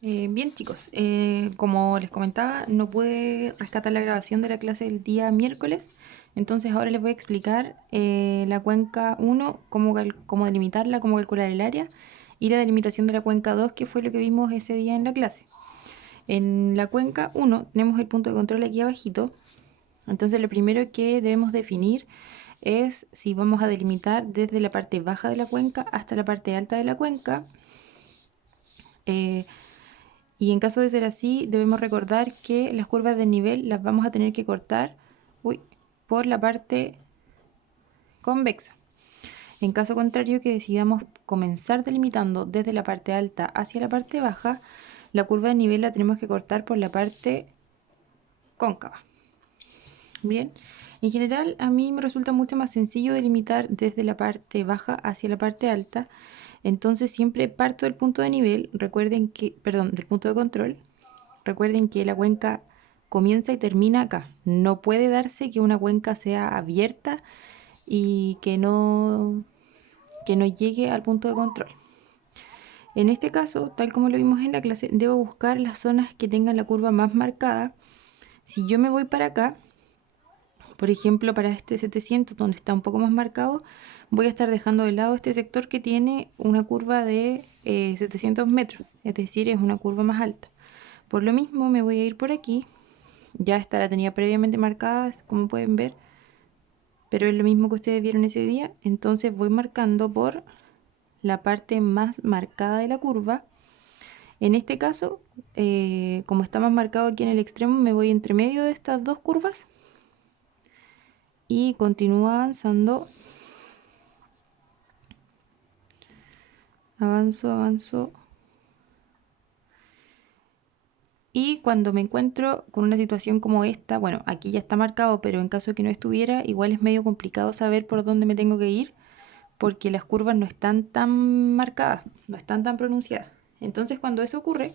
Bien chicos, como les comentaba, no pude rescatar la grabación de la clase del día miércoles, entonces ahora les voy a explicar la cuenca 1, cómo delimitarla, cómo calcular el área, y la delimitación de la cuenca 2, que fue lo que vimos ese día en la clase. En la cuenca 1 tenemos el punto de control aquí abajito, entonces lo primero que debemos definir es si vamos a delimitar desde la parte baja de la cuenca hasta la parte alta de la cuenca. Y en caso de ser así, debemos recordar que las curvas de nivel las vamos a tener que cortar por la parte convexa. En caso contrario, que decidamos comenzar delimitando desde la parte alta hacia la parte baja, la curva de nivel la tenemos que cortar por la parte cóncava. Bien, en general a mí me resulta mucho más sencillo delimitar desde la parte baja hacia la parte alta. Entonces siempre parto del punto de nivel, del punto de control. Recuerden que la cuenca comienza y termina acá. No puede darse que una cuenca sea abierta y que no llegue al punto de control. En este caso, tal como lo vimos en la clase, debo buscar las zonas que tengan la curva más marcada. Si yo me voy para acá, por ejemplo, para este 700, donde está un poco más marcado, voy a estar dejando de lado este sector que tiene una curva de 700 metros, es decir, es una curva más alta. Por lo mismo me voy a ir por aquí. Ya esta la tenía previamente marcada, como pueden ver, pero es lo mismo que ustedes vieron ese día. Entonces voy marcando por la parte más marcada de la curva. En este caso, como está más marcado aquí en el extremo, me voy entre medio de estas dos curvas y continúo avanzando. Avanzo. Y cuando me encuentro con una situación como esta, bueno, aquí ya está marcado, pero en caso de que no estuviera, igual es medio complicado saber por dónde me tengo que ir, porque las curvas no están tan marcadas, no están tan pronunciadas. Entonces, cuando eso ocurre,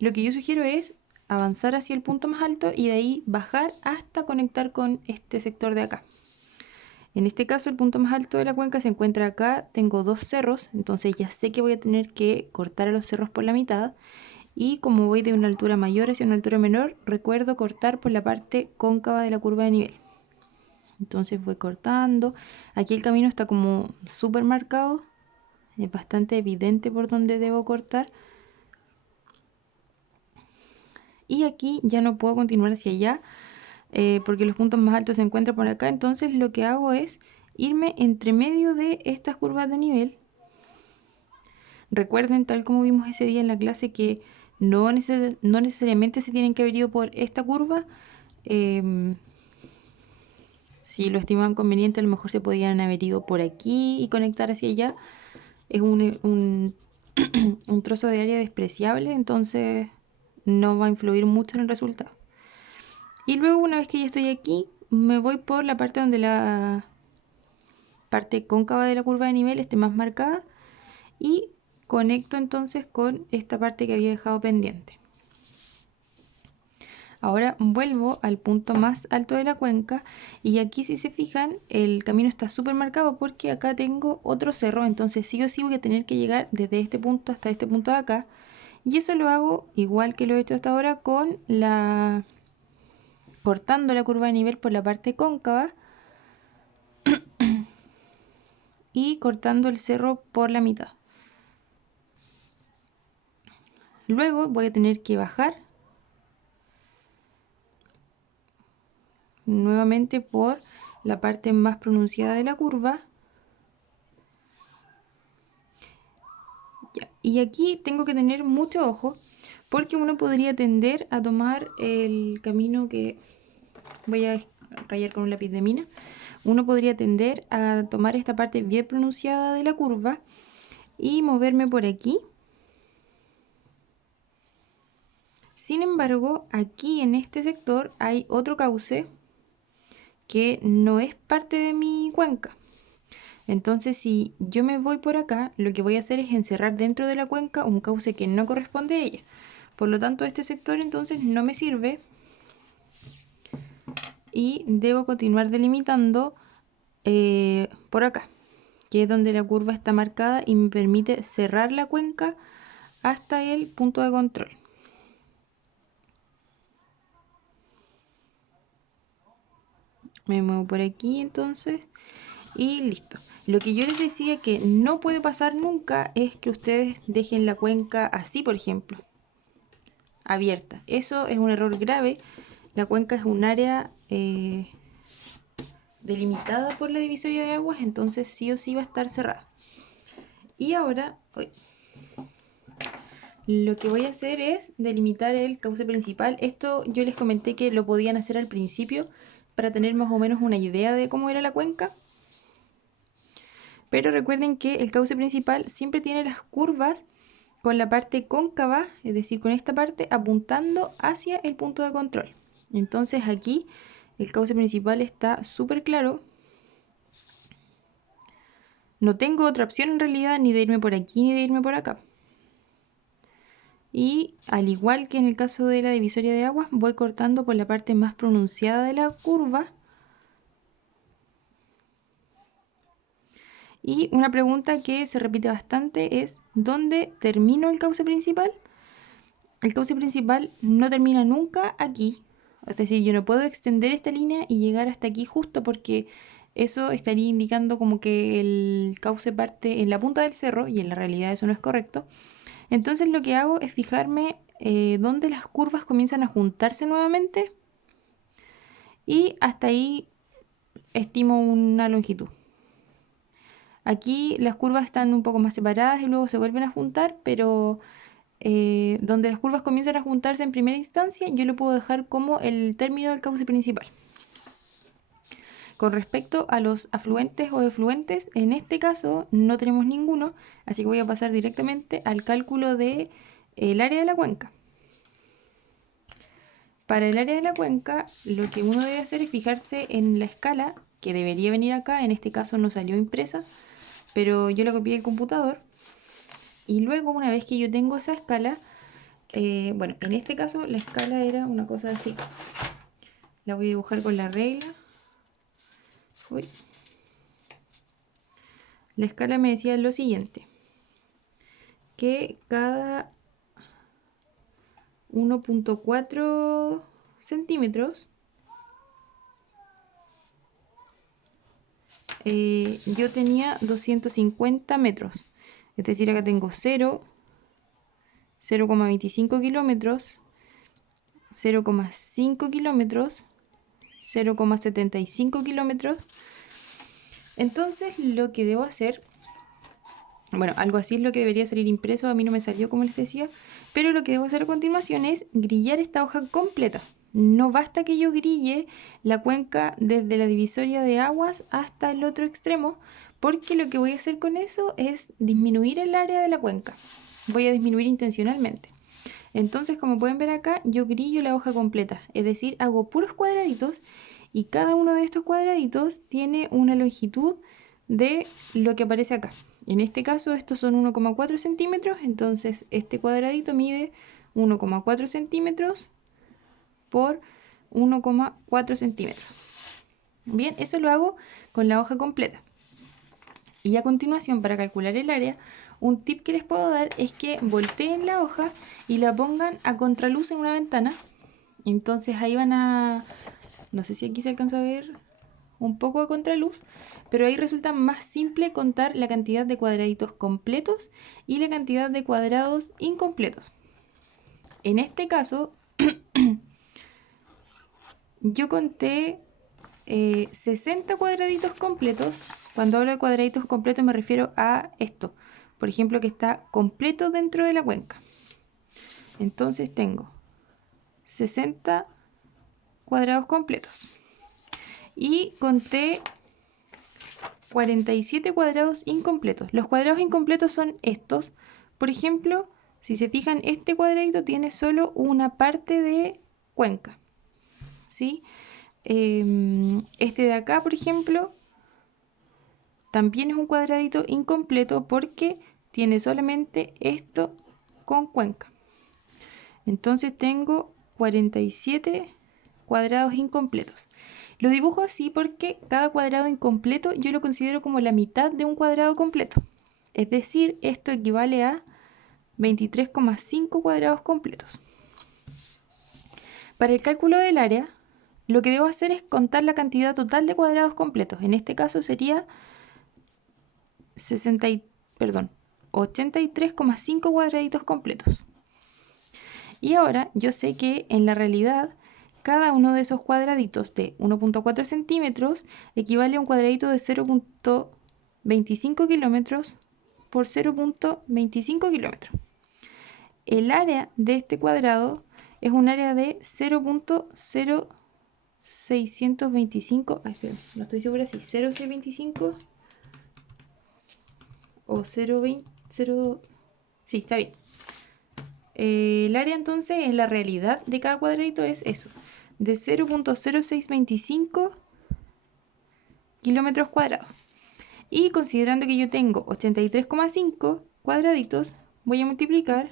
lo que yo sugiero es avanzar hacia el punto más alto y de ahí bajar hasta conectar con este sector de acá. En este caso, el punto más alto de la cuenca se encuentra acá. Tengo dos cerros, entonces ya sé que voy a tener que cortar a los cerros por la mitad. Y como voy de una altura mayor hacia una altura menor, recuerdo cortar por la parte cóncava de la curva de nivel. Entonces voy cortando. Aquí el camino está como súper marcado. Es bastante evidente por dónde debo cortar. Y aquí ya no puedo continuar hacia allá porque los puntos más altos se encuentran por acá. Entonces lo que hago es irme entre medio de estas curvas de nivel. Recuerden, tal como vimos ese día en la clase, que no necesariamente se tienen que haber ido por esta curva. Si lo estimaban conveniente, a lo mejor se podían haber ido por aquí y conectar hacia allá. Es un trozo de área despreciable, entonces no va a influir mucho en el resultado. Y luego, una vez que ya estoy aquí, me voy por la parte donde la parte cóncava de la curva de nivel esté más marcada y conecto entonces con esta parte que había dejado pendiente. Ahora vuelvo al punto más alto de la cuenca y aquí, si se fijan, el camino está súper marcado porque acá tengo otro cerro, entonces sí o sí voy a tener que llegar desde este punto hasta este punto de acá, y eso lo hago igual que lo he hecho hasta ahora cortando la curva de nivel por la parte cóncava y cortando el cerro por la mitad. Luego voy a tener que bajar nuevamente por la parte más pronunciada de la curva. Ya. Y aquí tengo que tener mucho ojo porque uno podría tender a tomar el camino que voy a rayar con un lápiz de mina. Uno podría tender a tomar esta parte bien pronunciada de la curva y moverme por aquí. Sin embargo, aquí en este sector hay otro cauce que no es parte de mi cuenca. Entonces, si yo me voy por acá, lo que voy a hacer es encerrar dentro de la cuenca un cauce que no corresponde a ella. Por lo tanto, este sector entonces no me sirve y debo continuar delimitando por acá, que es donde la curva está marcada y me permite cerrar la cuenca hasta el punto de control. Me muevo por aquí entonces y listo. Lo que yo les decía que no puede pasar nunca es que ustedes dejen la cuenca así, por ejemplo, abierta. Eso es un error grave. La cuenca es un área delimitada por la divisoria de aguas, entonces sí o sí va a estar cerrada. Y ahora lo que voy a hacer es delimitar el cauce principal. Esto yo les comenté que lo podían hacer al principio para tener más o menos una idea de cómo era la cuenca. Pero recuerden que el cauce principal siempre tiene las curvas con la parte cóncava, es decir, con esta parte apuntando hacia el punto de control. Entonces aquí el cauce principal está súper claro. No tengo otra opción en realidad, ni de irme por aquí ni de irme por acá. Y al igual que en el caso de la divisoria de aguas, voy cortando por la parte más pronunciada de la curva. Y una pregunta que se repite bastante es: ¿dónde termino el cauce principal? El cauce principal no termina nunca aquí. Es decir, yo no puedo extender esta línea y llegar hasta aquí justo, porque eso estaría indicando como que el cauce parte en la punta del cerro, y en la realidad eso no es correcto. Entonces lo que hago es fijarme dónde las curvas comienzan a juntarse nuevamente, y hasta ahí estimo una longitud. Aquí las curvas están un poco más separadas y luego se vuelven a juntar, pero donde las curvas comienzan a juntarse en primera instancia, yo lo puedo dejar como el término del cauce principal. Con respecto a los afluentes o efluentes, en este caso no tenemos ninguno, así que voy a pasar directamente al cálculo del área de la cuenca. Para el área de la cuenca, lo que uno debe hacer es fijarse en la escala, que debería venir acá. En este caso no salió impresa, pero yo la copié del computador. Y luego, una vez que yo tengo esa escala, bueno, en este caso la escala era una cosa así. La voy a dibujar con la regla. Uy. La escala me decía lo siguiente: que cada 1.4 centímetros yo tenía 250 metros. Es decir, acá tengo 0, 0,25 kilómetros, 0,5 kilómetros, 0,75 kilómetros. Entonces lo que debo hacer, bueno, algo así es lo que debería salir impreso. A mí no me salió, como les decía, pero lo que debo hacer a continuación es grillar esta hoja completa. No basta que yo grille la cuenca desde la divisoria de aguas hasta el otro extremo, porque lo que voy a hacer con eso es disminuir el área de la cuenca. Voy a disminuir intencionalmente. Entonces, como pueden ver acá, yo grillo la hoja completa, es decir, hago puros cuadraditos, y cada uno de estos cuadraditos tiene una longitud de lo que aparece acá. En este caso estos son 1,4 centímetros, entonces este cuadradito mide 1,4 centímetros por 1,4 centímetros. Bien, eso lo hago con la hoja completa. Y a continuación, para calcular el área, un tip que les puedo dar es que volteen la hoja y la pongan a contraluz en una ventana. Entonces ahí van a... No sé si aquí se alcanza a ver un poco de contraluz, pero ahí resulta más simple contar la cantidad de cuadraditos completos y la cantidad de cuadrados incompletos. En este caso, yo conté 60 cuadraditos completos. Cuando hablo de cuadraditos completos me refiero a esto, por ejemplo, que está completo dentro de la cuenca. Entonces tengo 60 cuadrados completos. Y conté 47 cuadrados incompletos. Los cuadrados incompletos son estos. Por ejemplo, si se fijan, este cuadradito tiene solo una parte de cuenca, ¿sí? Este de acá, por ejemplo, también es un cuadradito incompleto porque tiene solamente esto con cuenca. Entonces tengo 47 cuadrados incompletos. Lo dibujo así porque cada cuadrado incompleto yo lo considero como la mitad de un cuadrado completo. Es decir, esto equivale a 23,5 cuadrados completos. Para el cálculo del área, lo que debo hacer es contar la cantidad total de cuadrados completos. En este caso sería 83,5 cuadraditos completos. Y ahora yo sé que en la realidad cada uno de esos cuadraditos de 1,4 centímetros equivale a un cuadradito de 0,25 kilómetros por 0,25 kilómetros. El área de este cuadrado es un área de 0,0625, no estoy segura si 0,625 o 0,20, sí, está bien. El área entonces en la realidad de cada cuadradito es eso, de 0,0625 kilómetros cuadrados. Y considerando que yo tengo 83,5 cuadraditos, voy a multiplicar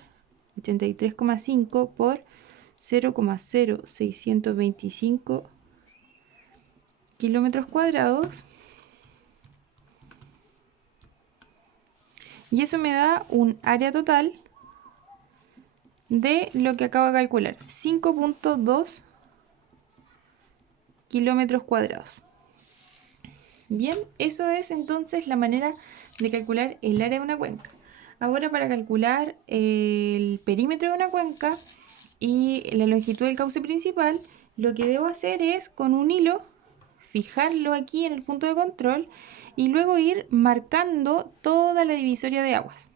83,5 por 0,0625 kilómetros cuadrados. Y eso me da un área total de lo que acabo de calcular, 5,2 kilómetros cuadrados. Bien, eso es entonces la manera de calcular el área de una cuenca. Ahora, para calcular el perímetro de una cuenca y la longitud del cauce principal, lo que debo hacer es con un hilo fijarlo aquí en el punto de control y luego ir marcando toda la divisoria de aguas.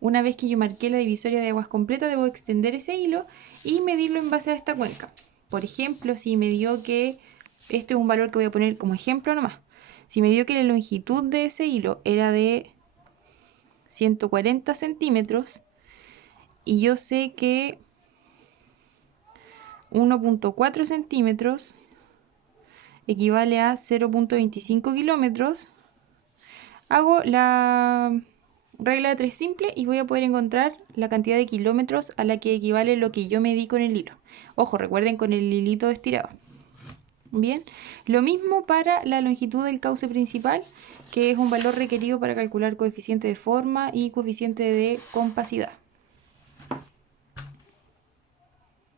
Una vez que yo marqué la divisoria de aguas completa, debo extender ese hilo y medirlo en base a esta cuenca. Por ejemplo, si me dio que, este es un valor que voy a poner como ejemplo nomás, si me dio que la longitud de ese hilo era de 140 centímetros y yo sé que 1,4 centímetros equivale a 0,25 kilómetros, hago la regla de 3 simple y voy a poder encontrar la cantidad de kilómetros a la que equivale lo que yo medí con el hilo. Ojo, recuerden con el hilito estirado. Bien, lo mismo para la longitud del cauce principal, que es un valor requerido para calcular coeficiente de forma y coeficiente de compacidad.